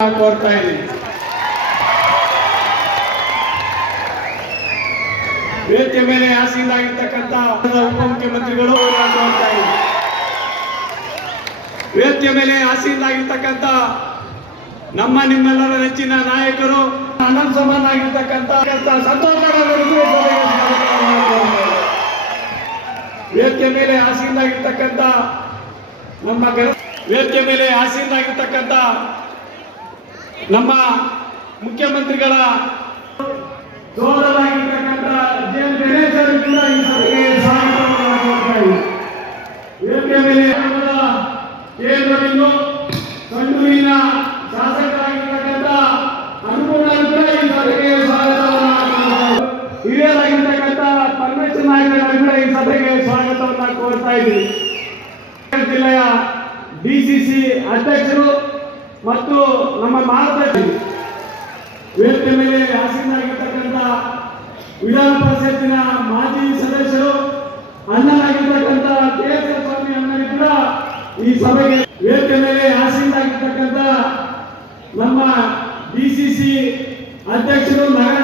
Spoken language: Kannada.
ಕೋರ್ತಾ ವೇದಿಕೆ ಮೇಲೆ ಆಸೀನಾಗಿರ್ತಕ್ಕಂಥ ಉಪಮುಖ್ಯಮಂತ್ರಿಗಳು ವೇದಿಕೆ ಮೇಲೆ ಆಸೀನಾಗಿರ್ತಕ್ಕಂಥ ನಮ್ಮ ನಿಮ್ಮೆಲ್ಲರ ನೆಚ್ಚಿನ ನಾಯಕರು ಅನಂತ ಸಮಾನಾಗಿರ್ತಕ್ಕಂಥ ಸಂತೋಷ ವೇದಿಕೆ ಮೇಲೆ ಆಸೀನಾಗಿರ್ತಕ್ಕಂಥ ನಮ್ಮ ವೇದಿಕೆ ಮೇಲೆ ಆಸೀನಾಗಿರ್ತಕ್ಕಂಥ ನಮ್ಮ ಮುಖ್ಯಮಂತ್ರಿಗಳ ಸೋದರಾಗಿರ್ತಕ್ಕಂಥ ಜೆ ಎನ್ ಗಣೇಶರು ಈ ಸಭೆಗೆ ಸ್ವಾಗತವನ್ನು ಕೋರ್ತಾ ಇದ್ದೀನಿ. ವೇದಿಕೆ ಮೇಲೆ ನಮ್ಮ ಕೇಂದ್ರದಿಂದ ಸಂಡೂರಿನ ಶಾಸಕರಾಗಿರ್ತಕ್ಕಂಥ ಅನುಕೂಲರು ಕೂಡ ಈ ಸಭೆಗೆ ಸ್ವಾಗತವನ್ನು ಕೋರ್ತಾ ಇದ್ದೀನಿ. ಹಿರಿಯರಾಗಿರ್ತಕ್ಕಂಥ ಪರಮೇಶ್ವರ ಕೂಡ ಈ ಸಭೆಗೆ ಸ್ವಾಗತವನ್ನು ಕೋರ್ತಾ ಇದ್ದೀನಿ ಜಿಲ್ಲೆಯ ಡಿಸಿಸಿ ಅಧ್ಯಕ್ಷರು ಮತ್ತು ನಮ್ಮ ಮಾರ್ಗದಲ್ಲಿ ವೇದಿಕೆ ಮೇಲೆ ಆಸೀನಾಗಿರ್ತಕ್ಕಂಥ ವಿಧಾನ ಪರಿಷತ್ತಿನ ಮಾಜಿ ಸದಸ್ಯರು, ಅಣ್ಣನಾಗಿರ್ತಕ್ಕಂಥ ಕೇಸರ ಸ್ವಾಮಿ ಅಣ್ಣನ ಕೂಡ ಈ ಸಭೆಗೆ ವೇದಿಕೆ ಮೇಲೆ ಆಸೀನಾಗಿರ್ತಕ್ಕಂಥ ನಮ್ಮ ಸಿ ಅಧ್ಯಕ್ಷರು ನಗರ